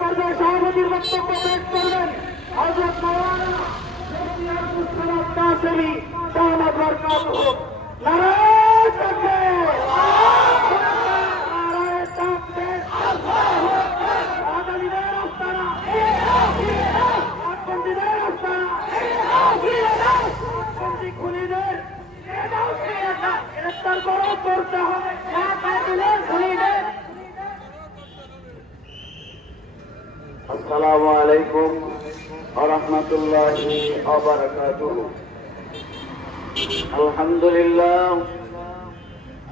পর্যায়ে সভাপতির বক্তব্য পেশ করবেন হজরত মৌলানা কাসেমি দামাত বরকাতুহু নারায়ণ নারায়ণ খুনিদের। গ্রেফতার করতে হবে। না কাতিলের খুনিদের السلام عليكم ورحمة الله وبركاته الحمد لله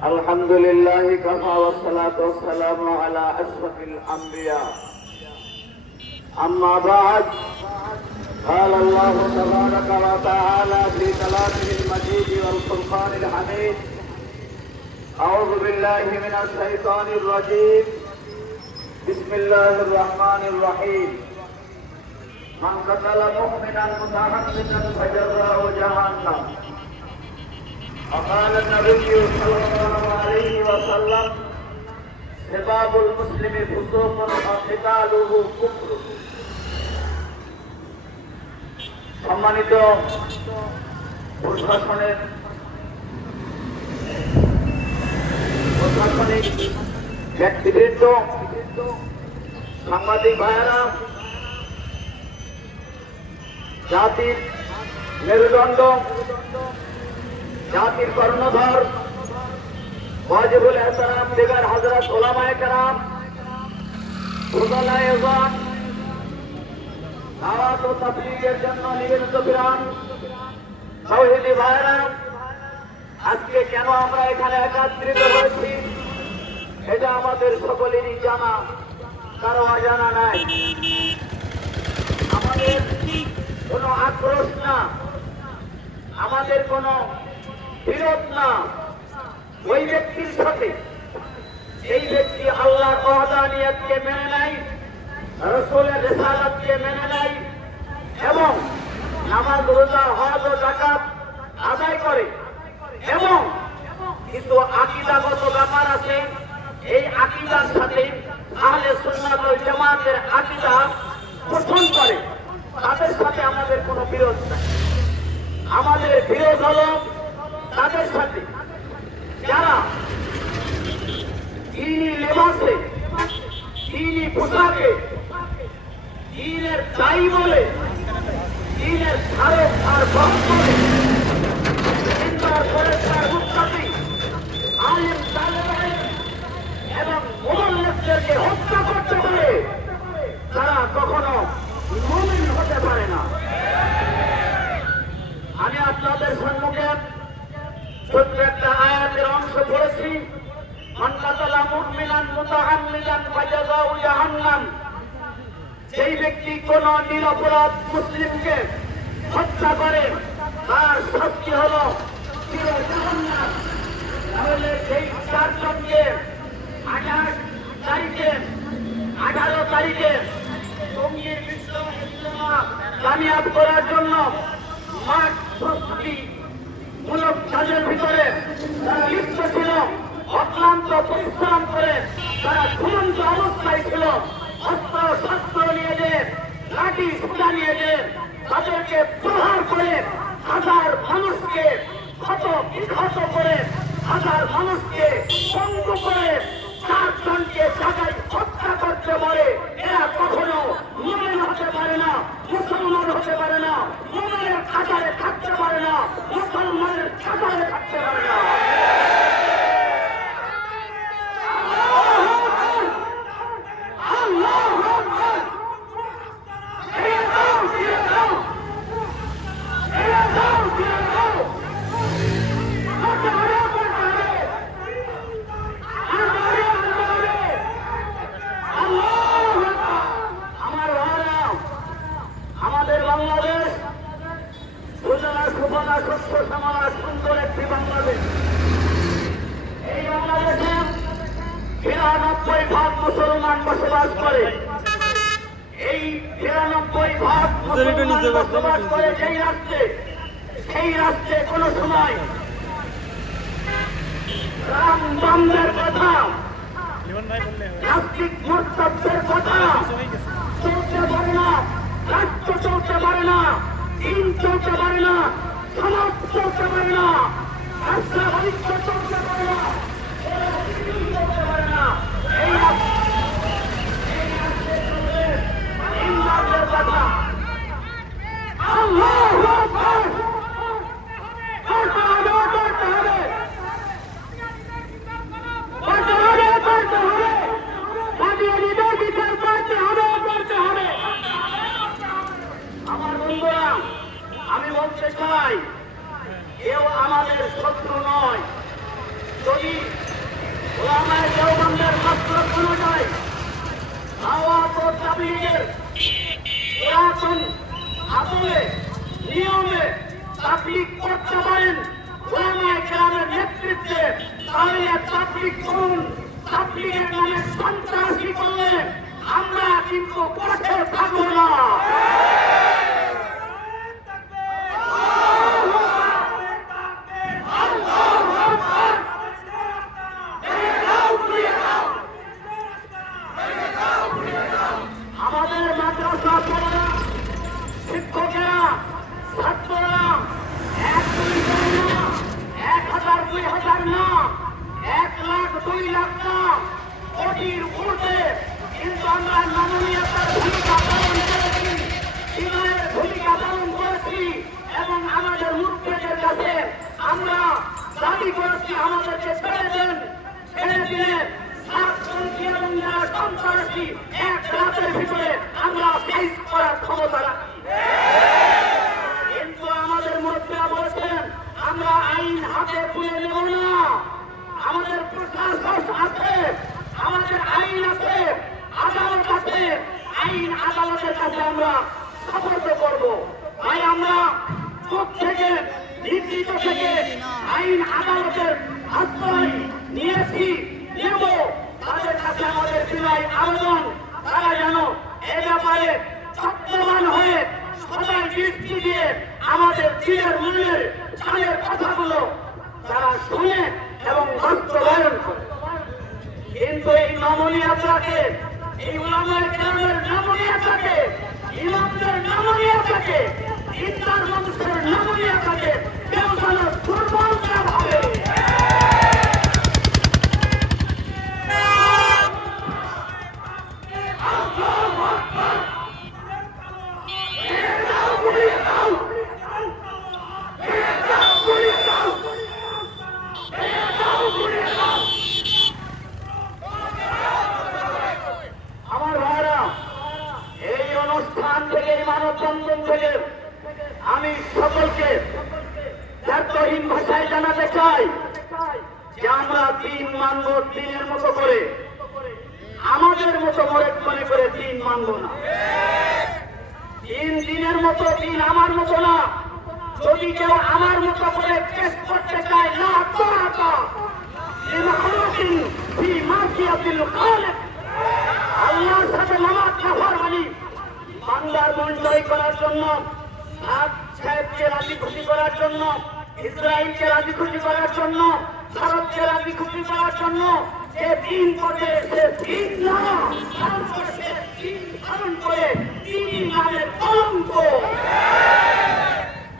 الحمد لله كفى والصلاة والسلام على أشرف الأنبياء أما بعد قال الله تبارك وتعالى في كلامه المجيد والفرقان الحميد أعوذ بالله من الشيطان الرجيم بسم الله الرحمن الرحيم من قتل مؤمنا متعمدا فجزاؤه جهنم وقال النبي صلى الله عليه وسلم سباب المسلم فسوق وقتاله كفر সম্মানিত প্রশাসনের প্রশাসনিক ব্যক্তিবৃন্দ সাংবাদিক ভাইয়েরা জাতির মেরুদণ্ড, জাতির কর্ণধর, ওয়াজিবুল এহতারাম বেগার হজরত ওলামায়ে কেরাম ও জন্য আজকে কেন আমরা এখানে একত্রিত আমাদের সকলেরই জানা, কারও অজানা নাই। আমাদের কোনো আক্রোশ না। আমাদের কোনো বিরোধ না। ওই ব্যক্তির সাথে এই ব্যক্তি আল্লাহর অহদানিয়তকে মেনে নেয়, রসুলের রেসালাতকে মেনে নেয় এবং নামাজ, রোজা, হজ ও জাকাত আদায় করে এবং কিন্তু আকিদাগত ব্যাপার আছে, এই আকিদার সাথে আহলে সুন্নাত জামাতের আকিদা পোষণ করে তাদের সাথে আমাদের কোনো বিরোধ নাই আমাদের বিরোধ হলো তাদের সাথে। যারা দিনই লেবাসে দিনই পোশাকে দিনের দায়ী বলে দিনের ধারক আর বক্তব্যে চিন্তা করে তার মুক্তি আলিম তালেবান এবং মোহাম্মদদেরকে হত্যা করতে পারে তারা কখনো মুমিন হতে পারে না আমি আপনাদের সম্মুখে একটা আয়াতের অংশ পড়েছি। মন্নাতলা মুমিনান মুতাহাম্মিদান ফাজাযাউ জাহান্নাম। যেই ব্যক্তি কোন নিরপরাধ মুসলিমকে হত্যা করে, তার শাস্তি হলো জাহান্নাম। তাহলে সেই চারজনকে আঠাশ তারিখে, আঠারো তারিখে করার জন্য মাঠ প্রস্তুতি মূলক কাজের ভিতরে তারা লিপ্ত ছিল, অক্লান্ত পরিশ্রম করে তারা ঘুমন্ত অবস্থায় ছিল। অস্ত্র, শস্ত্র নিয়ে যে, লাঠি সুতা নিয়ে যে তাদেরকে প্রহার করে হাজার মানুষকে ক্ষত বিক্ষত করে হাজার মানুষকে পঙ্গু করে সেই রাজ্যে কোনো সময় রাম বামদের কথা নাস্তিক কথা চলতে পারে না, রাজ্য চলতে পারে না, দিন চলতে এই আমি বলতে চাই কেউ আমাদের শত্রু নয় যদি ওলামায় দেওবন্দের মাত্র শোনা যায় আওয়াজ ও তাবলিগের আমলে নিয়মে তাবলিগ করতে পারেন। ওলামায় গ্রামের নেতৃত্বে তাহলে তাবলিগ করুন। তাবলিগের নামে সন্ত্রাসী করলে আমরা কিন্তু পথে থাকব না আমাদের মাদ্রাসা পড়া শিক্ষকেরা ছাত্ররা এক দুই জন না এক হাজার দুই হাজার না এক লাখ দুই লাখ না কোটির ঊর্ধ্বে কিন্তু আমরা নমনীয়তার ভূমিকা পালন করেছি ইমানের ভূমিকা পালন করেছি এবং আমাদের মুরব্বীদের কাছে আমরা দাবি করেছি, আমাদেরকে ছেড়ে দেন, ছেড়ে সাতজনকে এবং যারা সন্ত্রাসী, এক রাতের ভিতরে আমরা ফেস করার ক্ষমতা রাখি কিন্তু আমাদের মধ্যে বলেছেন আমরা আইন হাতে তুলে নেব না আমাদের প্রশাসন আছে আমাদের আইন আছে আদালত আছে আইন আদালতের কাছে আমরা সফর্দ করব তাই আমরা চোখ থেকে নির্দিষ্ট থেকে আইন আদালতের আশ্রয় নিয়েছি নেব তাদের কাছে আমাদের বিনয় আবেদন তারা যেন এ ব্যাপারে সত্যবান হয়ে সবাই দৃষ্টি দিয়ে আমাদের দিনের মনের জানের কথাগুলো তারা শুনে এবং বাস্তবায়ন করে। কিন্তু এই নমনীয়তাকে এই উলামায়ে কেরামের নমনীয়তাকে ইমামদের নমনীয়তাকে ইন্দার মানুষের নমনীয়তাকে কেউ যেন দুর্বল না ভাবে আমার ভাইরা এই অনুষ্ঠান থেকে এই মানববন্ধন থেকে আমি সকলকে ব্যর্থহীন ভাষায় জানাতে চাই যে আমরা দিন মানব দিনের মতো করে। আমাদের মতো মনে মনে করে দিন মানব না। দিন দিনের মতো, দিন আমার মতো না। যদি কেউ আমার মতো করে পেশ করতে চায় না মন জন্য ইসরায়েলকে রাজি খুশি করার জন্য ভারতকে রাজি খুশি করার জন্য যে দিন করে সে দিন না দিন ধারণ করে তিনি নামের কলঙ্ক।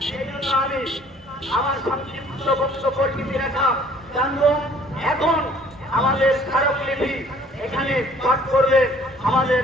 সেই জন্য আমি আমার সংক্ষিপ্ত বক্তব্য কর্মী রেখা জানব, এখন আমাদের স্মারকলিপি এখানে পাঠ করবে আমাদের